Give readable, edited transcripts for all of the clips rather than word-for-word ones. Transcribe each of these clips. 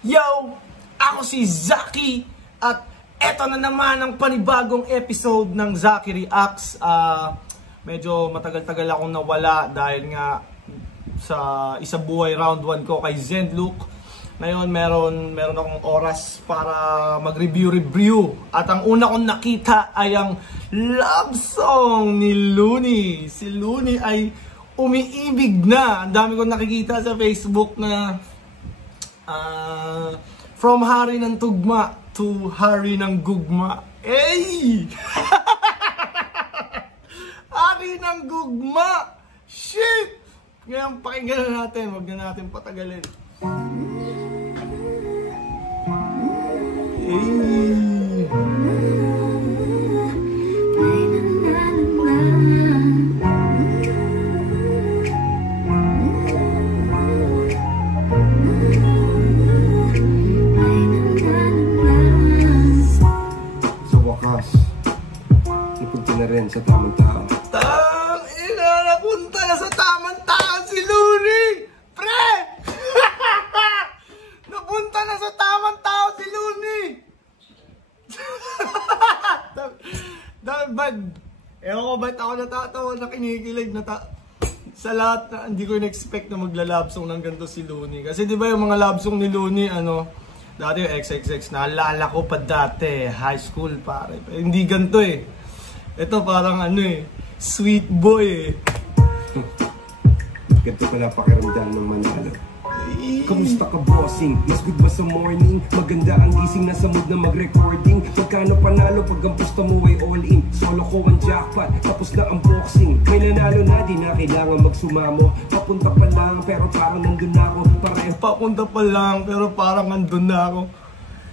Yo! Ako si Zaki at eto na naman ang panibagong episode ng Zaki Reacts. Medyo matagal-tagal akong nawala dahil nga sa Isa Buhay Round 1 ko kay Zenlook. Ngayon meron akong oras para mag-review. At ang una kong nakita ay ang love song ni Looney. Si Looney ay umiibig na. Ang dami kong nakikita sa Facebook na from hari ng tugma to hari ng gugma. Hey! Hari ng gugma! Shit! Ngayon pakinggan na natin. Huwag na natin patagalin. Hey! Napunta na rin sa tamang tao. Napunta na sa tamang tao si Looney! Pre! Napunta na sa tamang tao si Looney! Ewan ko ba't ako natatawa na kinikilig sa lahat na hindi ko in-expect na magla-love song ng ganito si Looney. Kasi di ba yung mga love song ni Looney, dati yung XXX, naalala ko pa dati, high school pare. Hindi ganito eh. Ito parang sweet boy eh. Ganito pala pakiramdam ng manalo. Kamusta ka bossing? Mas good ba sa morning? Maganda ang gising, nasa mood na mag-recording. Pagkano panalo pag ang pusta mo ay all in. Solo ko ang jackpot, tapos na ang boxing. May nanalo na, di na kailangan magsumamo. Papunta pa lang, pero parang nandun na ako. Papunta pa lang, pero parang nandun na ako.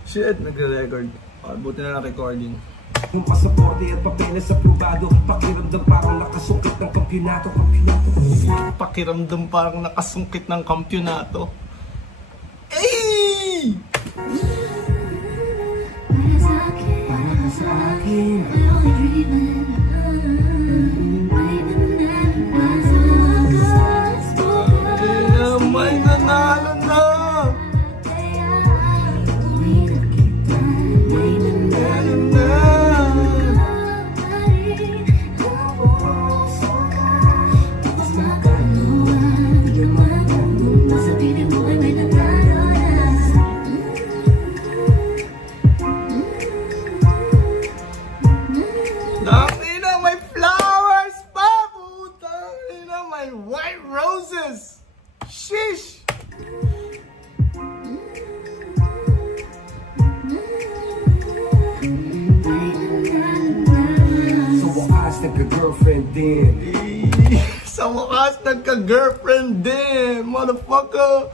Shit, nagre-record. Buti na recording. Yung pasaporte at papeles aprobado. Pakiramdam parang nakasungkit ng kampyonato. Pakiramdam parang nakasungkit ng kampyonato. Ay! Para sa akin. May nanalo na! White roses! Sheesh! Sa wakas, nagka-girlfriend din. Sa wakas, nagka-girlfriend din! Motherfucker!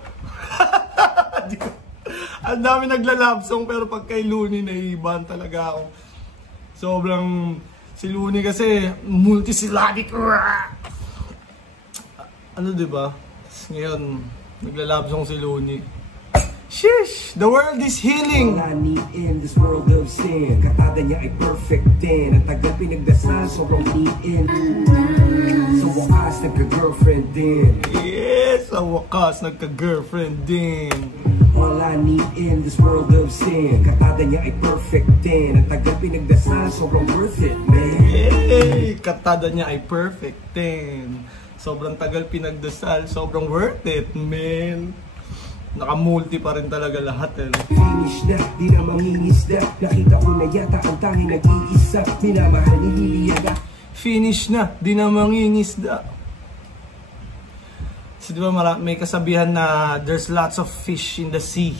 Ang dami nagla-love song pero pag kay Looney, naiibahan talaga ako. Sobrang... Si Looney kasi, multisyllabic. Diba? Ngayon, nagla-love song si Looney. Sheesh! The world is healing! All I need in this world of sin. Katada niya ay perfect din. Ang tagal pinagdasal, sobrang need in. Sa wakas, nagka-girlfriend din. Yes! Sa wakas, nagka-girlfriend din. All I need in this world of sin. Katada niya ay perfect din. Ang tagal pinagdasal, sobrang worth it, man. Hey! Katada niya ay perfect din. Sobrang tagal pinagdasal, sobrang worth it, man. Nakamulti pa rin talaga lahat eh. Finish na, di na mangingisda. Nakita ko na yata ang tanging nag-iisa. Minamahal ni Liliana. Finish na, di na mangingisda. So di ba may kasabihan na there's lots of fish in the sea.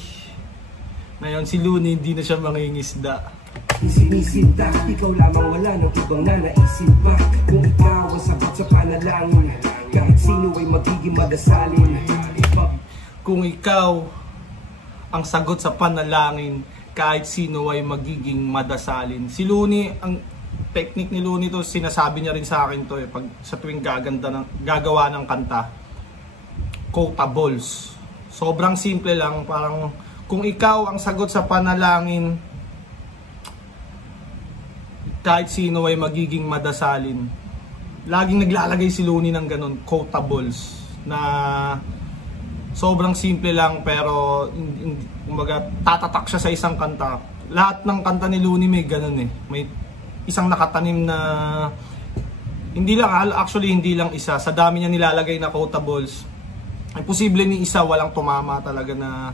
Ngayon si Looney hindi na siya mangingisda. Isinisinta, ikaw lamang wala ng ibang nanaisin pa. Kung ikaw ang sagot sa panalangin, kahit sino ay magiging madasalin. Kung ikaw ang sagot sa panalangin, kahit sino ay magiging madasalin. Si Looney, ang technique ni Looney to, sinasabi niya rin sa akin to pag sa tuwing gagawa ng kanta. Quotables. Sobrang simple lang, parang kung ikaw ang sagot sa panalangin, kahit sino ay magiging madasalin. Laging naglalagay si Looney ng ganun, quotables, na sobrang simple lang pero kumbaga tatatak siya sa isang kanta. Lahat ng kanta ni Looney may ganun eh. May isang nakatanim na hindi lang isa. Sa dami niya nilalagay na quotables. Ay posible ni isa walang tumama talaga na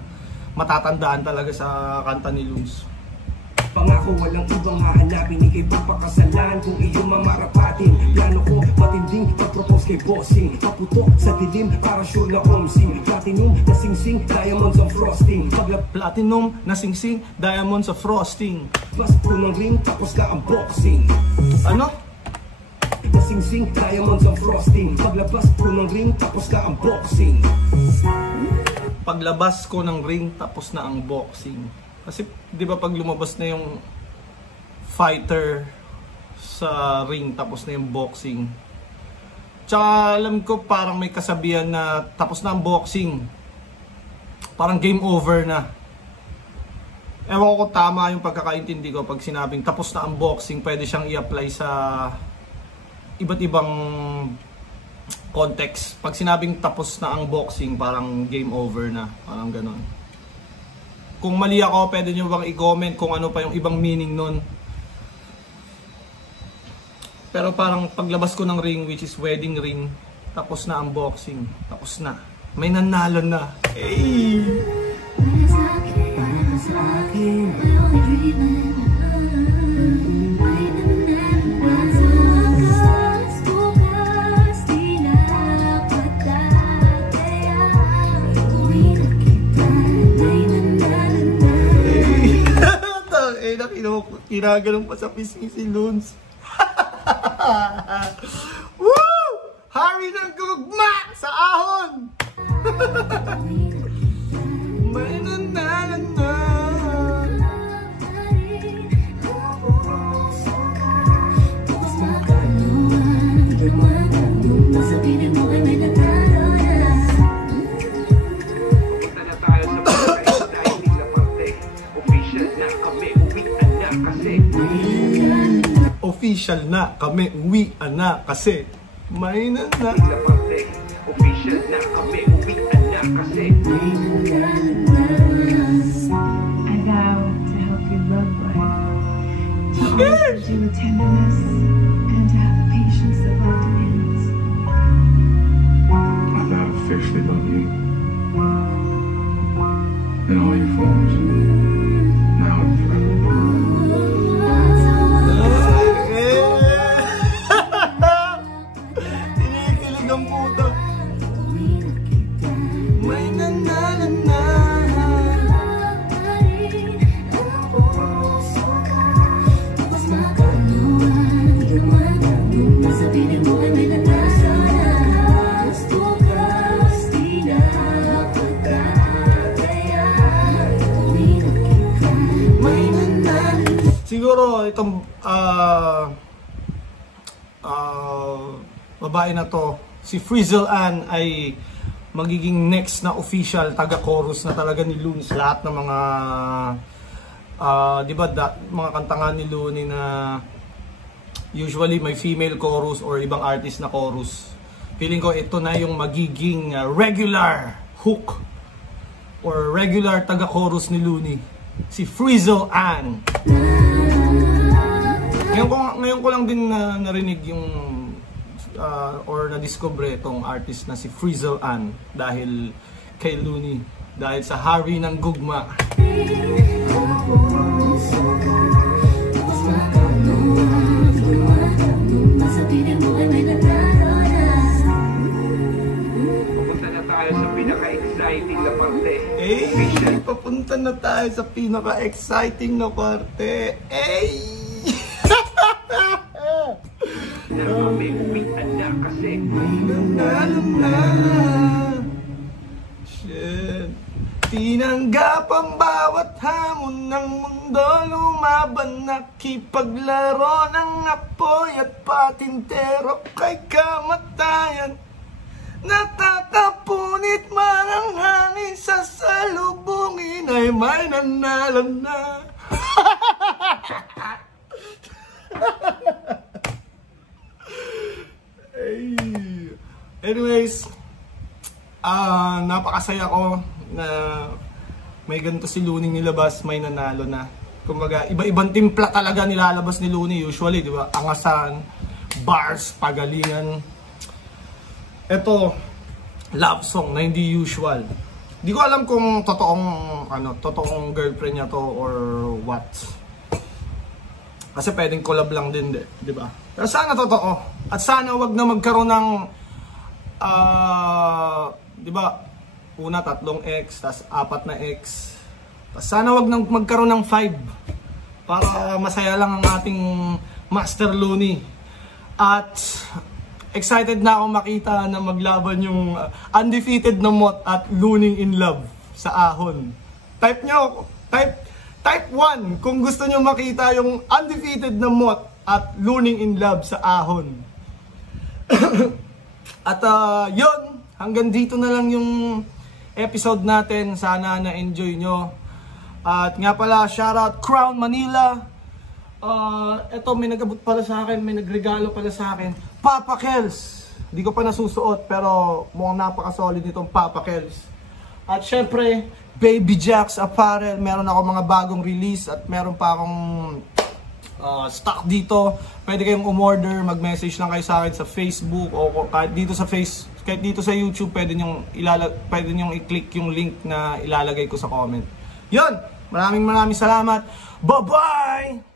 matatandaan talaga sa kanta ni Loons. Pangako walang ibang hahanapin, ikay papakasalan kung iyong mamarapatin. Plano ko matinding pag-propose kay bossing, paputok sa dilim para sure na omsing. Platinum na singsing, diamonds ang frosting. Platinum na singsing, diamonds sa frosting. Mas ko ng ring tapos ka unboxing. Ano? Na singsing, diamonds ang frosting. Paglabas ko ng ring tapos ka unboxing. Paglabas ko ng ring tapos na ang boxing. Kasi 'di ba pag lumabas na yung fighter sa ring tapos na yung boxing. Tsaka alam ko parang may kasabihan na tapos na ang boxing. Parang game over na. Ewan ko tama yung pagkakaintindi ko pag sinabing tapos na ang boxing, pwede siyang i-apply sa iba't ibang context. Pag sinabing tapos na ang boxing, parang game over na. Parang ganon. Kung mali ako, pwede nyo bang i-comment kung ano pa yung ibang meaning nun. Pero parang paglabas ko ng ring, which is wedding ring, tapos na ang boxing. Tapos na. May nanalo na. Hey! Kinagalong pa sa pisngi si Loons. Woo! Hari ng gugma sa ahon! May nanalan na. Official na kami, uwian na kasi may nana. Official na kami, uwian na kasi may nana. I vow to help you love life, to honor you with tenderness, and to have the patience that life demands. I vow to fiercely love you in all your forms, now and forever. Siguro itong babae na to, si Frizzle Ann, ay magiging next na official taga-chorus na talaga ni Loons. Lahat ng mga di ba mga kantangan ni Looney na usually may female chorus or ibang artist na chorus. Feeling ko ito na yung magiging regular hook or regular taga-chorus ni Looney, si Frizzle Ann. Ngayon ko lang din narinig yung or na-discover itong artist na si Frizzle Ann dahil kay Looney, dahil sa Hari ng Gugma. Pupunta na tayo sa pinaka-exciting na parte. Papunta na tayo sa pinaka-exciting na parte. Na kami uwian na kasi may nanalo na. Shit. Tinanggap ang bawat hamon ng mundo, lumaban, nakipaglaro ng apoy at patintero kay kamatayan. Natatapunit man ang hangin sa salubungin ay may nanalo na. Anyways, napakasaya ko na may ganito si Looney nilabas, may nanalo na. Kumbaga, iba-ibang timpla talaga nilalabas ni Looney usually, di ba? Angasan, bars, pagalingan. Ito, love song na hindi usual. Di ko alam kung totoong girlfriend niya to or what. Kasi pwedeng collab lang din, di ba? Pero sana totoo. At sana wag na magkaroon ng di ba? Una 3 X, tas 4 na X. Tas sana wag nang magkaroon ng 5 para masaya lang ang ating Master Looney. At excited na ako makita na maglaban yung undefeated na Mot at Looney in Love sa ahon. Type 1 kung gusto nyo makita yung undefeated na Mot at Looney in Love sa ahon. At yun, hanggang dito na lang yung episode natin. Sana na-enjoy nyo. At nga pala, shoutout Crown Manila. Ito, may nag-abot pala sa akin, may nagregalo pala sa akin. Papa Kels. Hindi ko pa nasusuot pero mukhang napaka-solid nitong Papa Kels. At syempre, Baby Jacks Apparel. Meron ako mga bagong release at meron pa akong stock dito. Pwede kayong umorder, mag-message lang kayo sa akin sa Facebook o kahit dito sa YouTube, pwede niyong i-click yung link na ilalagay ko sa comment. Yun! Maraming salamat. Bye-bye!